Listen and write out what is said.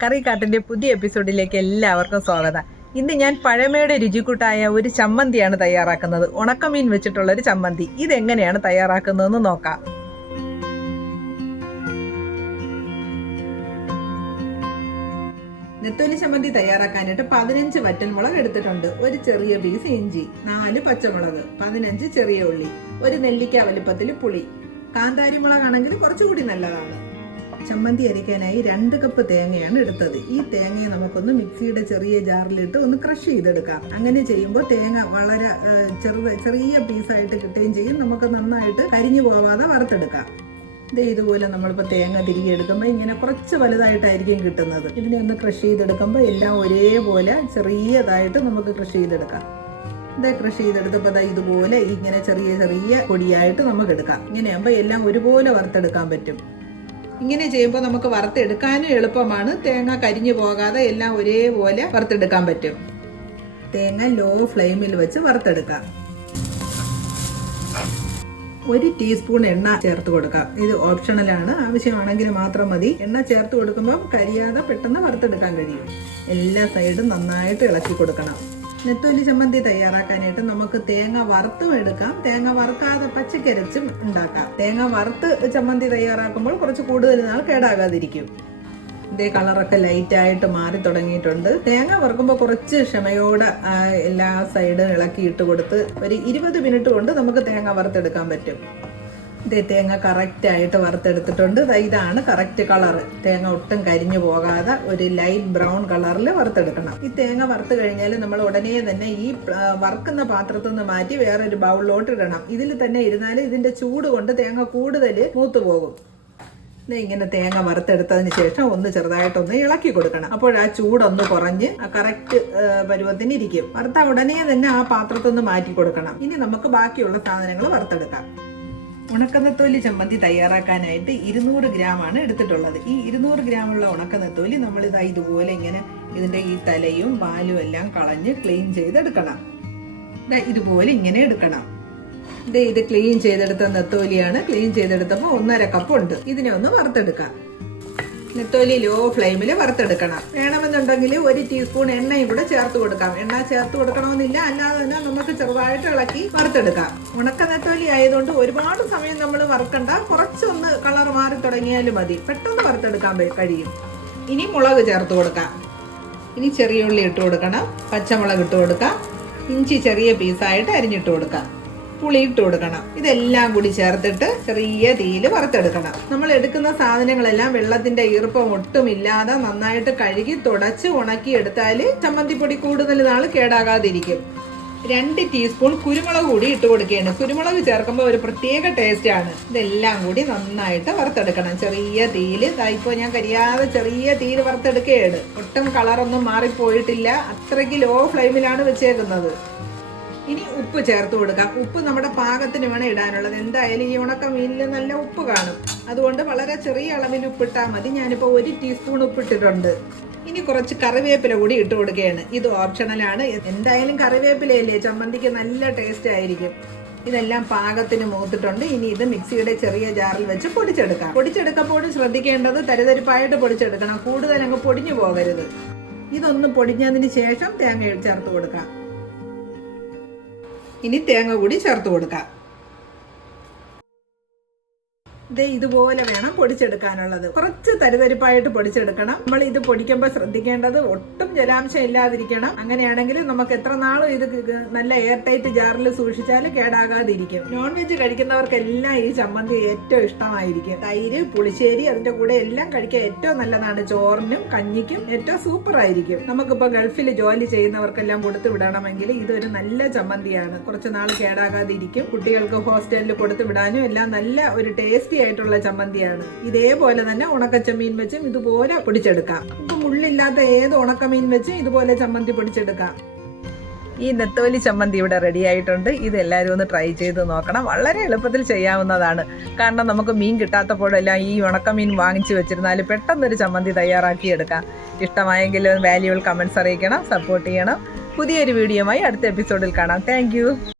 കറിക്കാട്ടിൻ്റെ പുതിയ എപ്പിസോഡിലേക്ക് എല്ലാവർക്കും സ്വാഗതം. ഇന്ന് ഞാൻ പഴമയുടെ രുചിക്കൂട്ടായ ഒരു ചമ്മന്തിയാണ് തയ്യാറാക്കുന്നത്. ഉണക്കമീൻ വെച്ചിട്ടുള്ള ഒരു ചമ്മന്തി. ഇതെങ്ങനെയാണ് തയ്യാറാക്കുന്നതെന്ന് നോക്കാം. നെത്തോലി ചമ്മന്തി തയ്യാറാക്കാനായിട്ട് 15 വറ്റൽമുളക് എടുത്തിട്ടുണ്ട്, ഒരു ചെറിയ പീസ് ഇഞ്ചി, 4 പച്ചമുളക്, 15 ചെറിയ ഉള്ളി, ഒരു നെല്ലിക്ക വലുപ്പത്തിൽ പുളി. കാന്താരി മുളകാണെങ്കിൽ കുറച്ചുകൂടി നല്ലതാണ്. ചമ്മന്തി അരയ്ക്കാനായി 2 കപ്പ് തേങ്ങയാണ് എടുത്തത്. ഈ തേങ്ങയെ നമുക്കൊന്ന് മിക്സിയുടെ ചെറിയ ജാറിലിട്ട് ഒന്ന് ക്രഷ് ചെയ്തെടുക്കാം. അങ്ങനെ ചെയ്യുമ്പോൾ തേങ്ങ വളരെ ചെറിയ പീസായിട്ട് കിട്ടുകയും ചെയ്യും. നമുക്ക് നന്നായിട്ട് കരിഞ്ഞു പോവാതെ വറുത്തെടുക്കാം. ഇതുപോലെ നമ്മളിപ്പോൾ തേങ്ങ തിരികെ എടുക്കുമ്പോൾ ഇങ്ങനെ കുറച്ച് വലുതായിട്ടായിരിക്കും കിട്ടുന്നത്. ഇതിനെ ഒന്ന് ക്രഷ് ചെയ്തെടുക്കുമ്പോൾ എല്ലാം ഒരേപോലെ ചെറിയതായിട്ട് നമുക്ക് ക്രഷ് ചെയ്തെടുക്കാം. ക്രഷ് ചെയ്തെടുത്തപ്പോൾ ഇതുപോലെ ഇങ്ങനെ ചെറിയ പൊടിയായിട്ട് നമുക്ക് എടുക്കാം. ഇങ്ങനെയാകുമ്പോൾ എല്ലാം ഒരുപോലെ വറുത്തെടുക്കാൻ പറ്റും. ഇങ്ങനെ ചെയ്യുമ്പോൾ നമുക്ക് വറുത്തെടുക്കാനും എളുപ്പമാണ്. തേങ്ങ കരിഞ്ഞു പോകാതെ എല്ലാം ഒരേപോലെ വറുത്തെടുക്കാൻ പറ്റും. തേങ്ങ ലോ ഫ്ലെയിമിൽ വെച്ച് വറുത്തെടുക്കാം. 1 ടീസ്പൂൺ എണ്ണ ചേർത്ത് കൊടുക്കാം. ഇത് ഓപ്ഷണലാണ്, ആവശ്യമാണെങ്കിൽ മാത്രം മതി. എണ്ണ ചേർത്ത് കൊടുക്കുമ്പോൾ കരിയാതെ പെട്ടെന്ന് വറുത്തെടുക്കാൻ കഴിയും. എല്ലാ സൈഡും നന്നായിട്ട് ഇളക്കി കൊടുക്കണം. നെത്തോലി ചമ്മന്തി തയ്യാറാക്കാനായിട്ട് നമുക്ക് തേങ്ങ വറുത്തും എടുക്കാം, തേങ്ങ വറുക്കാതെ പച്ചക്കരച്ചും ഉണ്ടാക്കാം. തേങ്ങ വറുത്ത് ചമ്മന്തി തയ്യാറാക്കുമ്പോൾ കുറച്ച് കൂടുതൽ നാൾ കേടാകാതിരിക്കും. ഇതേ കളറൊക്കെ ലൈറ്റായിട്ട് മാറി തുടങ്ങിയിട്ടുണ്ട്. തേങ്ങ വറുക്കുമ്പോൾ കുറച്ച് ക്ഷമയോടെ എല്ലാ സൈഡും ഇളക്കിയിട്ട് കൊടുത്ത് ഒരു 20 മിനിറ്റ് കൊണ്ട് നമുക്ക് തേങ്ങ വറുത്തെടുക്കാൻ പറ്റും. ഇതേ തേങ്ങ കറക്റ്റായിട്ട് വറുത്തെടുത്തിട്ടുണ്ട്. ഇതാണ് കറക്റ്റ് കളറ്. തേങ്ങ ഒട്ടും കരിഞ്ഞു പോകാതെ ഒരു ലൈറ്റ് ബ്രൗൺ കളറിൽ വറുത്തെടുക്കണം. ഈ തേങ്ങ വറുത്ത് കഴിഞ്ഞാൽ നമ്മൾ ഉടനെ തന്നെ ഈ വറുക്കുന്ന പാത്രത്തിൽ നിന്ന് മാറ്റി വേറൊരു ബൗളിലോട്ട് ഇടണം. ഇതിൽ തന്നെ ഇരുന്നാൽ ഇതിന്റെ ചൂട് കൊണ്ട് തേങ്ങ കൂടുതൽ മൂത്തു പോകും. ഇങ്ങനെ തേങ്ങ വറുത്തെടുത്തതിന് ശേഷം ഒന്ന് ചെറുതായിട്ടൊന്ന് ഇളക്കി കൊടുക്കണം. അപ്പോൾ ആ ചൂടൊന്ന് കുറഞ്ഞ് കറക്റ്റ് പരുവത്തിന് ഇരിക്കും. വറുത്ത ഉടനെ തന്നെ ആ പാത്രത്തിൽ നിന്ന് മാറ്റി കൊടുക്കണം. ഇനി നമുക്ക് ബാക്കിയുള്ള സാധനങ്ങൾ വറുത്തെടുക്കാം. ഉണക്കനെത്തോലി ചമ്മന്തി തയ്യാറാക്കാനായിട്ട് 200 ഗ്രാമാണ് എടുത്തിട്ടുള്ളത്. ഈ 200 ഗ്രാമുള്ള ഉണക്കനെത്തോലി നമ്മളിതാ ഇതുപോലെ ഇങ്ങനെ ഇതിന്റെ ഈ തലയും വാലും എല്ലാം കളഞ്ഞ് ക്ലീൻ ചെയ്തെടുക്കണം. ഇതുപോലെ ഇങ്ങനെ എടുക്കണം. ഇത് ക്ലീൻ ചെയ്തെടുത്ത നെത്തോലിയാണ്. ക്ലീൻ ചെയ്തെടുത്തപ്പോൾ 1.5 കപ്പ് ഉണ്ട്. ഇതിനെ ഒന്ന് വറുത്തെടുക്കാം. നെത്തോലി ലോ ഫ്ലെയിമിൽ വറുത്തെടുക്കണം. വേണമെന്നുണ്ടെങ്കിൽ 1 ടീസ്പൂൺ എണ്ണയും കൂടെ ചേർത്ത് കൊടുക്കാം. എണ്ണ ചേർത്ത് കൊടുക്കണമെന്നില്ല, അല്ലാതെ തന്നെ നമുക്ക് ചെറുതായിട്ട് ഇളക്കി വറുത്തെടുക്കാം. ഉണക്ക നെത്തോലി ആയതുകൊണ്ട് ഒരുപാട് സമയം നമ്മൾ വറുക്കണ്ട, കുറച്ചൊന്ന് കളർ മാറി തുടങ്ങിയാലും മതി. പെട്ടെന്ന് വറുത്തെടുക്കാൻ കഴിയും. ഇനി മുളക് ചേർത്ത് കൊടുക്കാം. ഇനി ചെറിയ ഉള്ളി ഇട്ട് കൊടുക്കണം, പച്ചമുളക് ഇട്ട് കൊടുക്കാം, ഇഞ്ചി ചെറിയ പീസായിട്ട് അരിഞ്ഞിട്ട് കൊടുക്കാം, പുളി ഇട്ട് കൊടുക്കണം. ഇതെല്ലാം കൂടി ചേർത്തിട്ട് ചെറിയ തീയിൽ വറുത്തെടുക്കണം. നമ്മൾ എടുക്കുന്ന സാധനങ്ങളെല്ലാം വെള്ളത്തിന്റെ ഈർപ്പം ഒട്ടുമില്ലാതെ നന്നായിട്ട് കഴുകി തുടച്ച് ഉണക്കി എടുത്താൽ ചമ്മന്തിപ്പൊടി കൂടുതൽ നാൾ കേടാകാതിരിക്കും. 2 ടീസ്പൂൺ കുരുമുളക് കൂടി ഇട്ട് കൊടുക്കുകയാണ്. കുരുമുളക് ചേർക്കുമ്പോൾ ഒരു പ്രത്യേക ടേസ്റ്റ് ആണ്. ഇതെല്ലാം കൂടി നന്നായിട്ട് വറുത്തെടുക്കണം ചെറിയ തീയിൽ. ഇപ്പോൾ ഞാൻ കരിയാതെ ചെറിയ തീയിൽ വറുത്തെടുക്കുകയാണ്. ഒട്ടും കളറൊന്നും മാറിപ്പോയിട്ടില്ല. അത്രയ്ക്ക് ലോ ഫ്ലെയിമിലാണ് വെച്ചേക്കുന്നത്. ഇനി ഉപ്പ് ചേർത്ത് കൊടുക്കാം. ഉപ്പ് നമ്മുടെ പാകത്തിന് വേണം ഇടാനുള്ളത്. എന്തായാലും ഈ ഉണക്ക മീനിൽ നല്ല ഉപ്പ് കാണും, അതുകൊണ്ട് വളരെ ചെറിയ അളവിൽ ഉപ്പിട്ടാൽ മതി. ഞാനിപ്പോൾ 1 ടീസ്പൂൺ ഉപ്പിട്ടിട്ടുണ്ട്. ഇനി കുറച്ച് കറിവേപ്പില കൂടി ഇട്ട് കൊടുക്കുകയാണ്. ഇത് ഓപ്ഷണലാണ്. എന്തായാലും കറിവേപ്പിലയല്ലേ, ചമ്മന്തിക്ക് നല്ല ടേസ്റ്റ് ആയിരിക്കും. ഇതെല്ലാം പാകത്തിന് മൂത്തിട്ടുണ്ട്. ഇനി ഇത് മിക്സിയുടെ ചെറിയ ജാറിൽ വെച്ച് പൊടിച്ചെടുക്കാം. പൊടിച്ചെടുക്കുമ്പോഴും ശ്രദ്ധിക്കേണ്ടത് തരിതരിപ്പായിട്ട് പൊടിച്ചെടുക്കണം, കൂടുതൽ അങ്ങ് പൊടിഞ്ഞു പോകരുത്. ഇതൊന്ന് പൊടിഞ്ഞതിന് ശേഷം തേങ്ങ ചേർത്ത് കൊടുക്കാം. ഇനി തേങ്ങ കൂടി ചേർത്ത് കൊടുക്കാം. ഇതുപോലെ വേണം പൊടിച്ചെടുക്കാനുള്ളത്. കുറച്ച് തരിതരിപ്പായിട്ട് പൊടിച്ചെടുക്കണം. നമ്മൾ ഇത് പൊടിക്കുമ്പോൾ ശ്രദ്ധിക്കേണ്ടത് ഒട്ടും ജലാംശം ഇല്ലാതിരിക്കണം. അങ്ങനെയാണെങ്കിൽ നമുക്ക് എത്ര നാളും ഇത് നല്ല എയർ ടൈറ്റ് ജാറിൽ സൂക്ഷിച്ചാൽ കേടാകാതിരിക്കും. നോൺ വെജ് കഴിക്കുന്നവർക്കെല്ലാം ഈ ചമ്മന്തി ഏറ്റവും ഇഷ്ടമായിരിക്കും. തൈര്, പുളിശ്ശേരി അതിന്റെ കൂടെ എല്ലാം കഴിക്കാൻ ഏറ്റവും നല്ലതാണ്. ചോറിനും കഞ്ഞിക്കും ഏറ്റവും സൂപ്പർ ആയിരിക്കും. നമുക്കിപ്പോൾ ഗൾഫിൽ ജോലി ചെയ്യുന്നവർക്കെല്ലാം കൊടുത്തു വിടണമെങ്കിൽ ഇതൊരു നല്ല ചമ്മന്തിയാണ്. കുറച്ച് നാൾ കേടാകാതിരിക്കും. കുട്ടികൾക്ക് ഹോസ്റ്റലിൽ കൊടുത്തു വിടാനും എല്ലാം നല്ല ഒരു ടേസ്റ്റി ആയിട്ടുള്ള ചമ്മന്തിയാണ്. ഇതേപോലെ തന്നെ ഉണക്കച്ചമീൻ വെച്ചും ഇതുപോലെ പൊടിച്ചെടുക്കാം. ഇപ്പൊ മുള്ളില്ലാത്ത ഏത് ഉണക്കമീൻ വെച്ചും ഇതുപോലെ ചമ്മന്തി പൊടിച്ചെടുക്കാം. ഈ നെത്തോലി ചമ്മന്തി ഇവിടെ റെഡി ആയിട്ടുണ്ട്. ഇത് എല്ലാവരും ഒന്ന് ട്രൈ ചെയ്ത് നോക്കണം. വളരെ എളുപ്പത്തിൽ ചെയ്യാവുന്നതാണ്. കാരണം നമുക്ക് മീൻ കിട്ടാത്തപ്പോഴെല്ലാം ഈ ഉണക്കമീൻ വാങ്ങിച്ചു വെച്ചിരുന്നാൽ പെട്ടെന്നൊരു ചമ്മന്തി തയ്യാറാക്കി എടുക്കാം. ഇഷ്ടമായെങ്കിൽ വാല്യുബിൾ കമൻസ് അറിയിക്കണം, സപ്പോർട്ട് ചെയ്യണം. പുതിയൊരു വീഡിയോയുമായി അടുത്ത എപ്പിസോഡിൽ കാണാം. താങ്ക്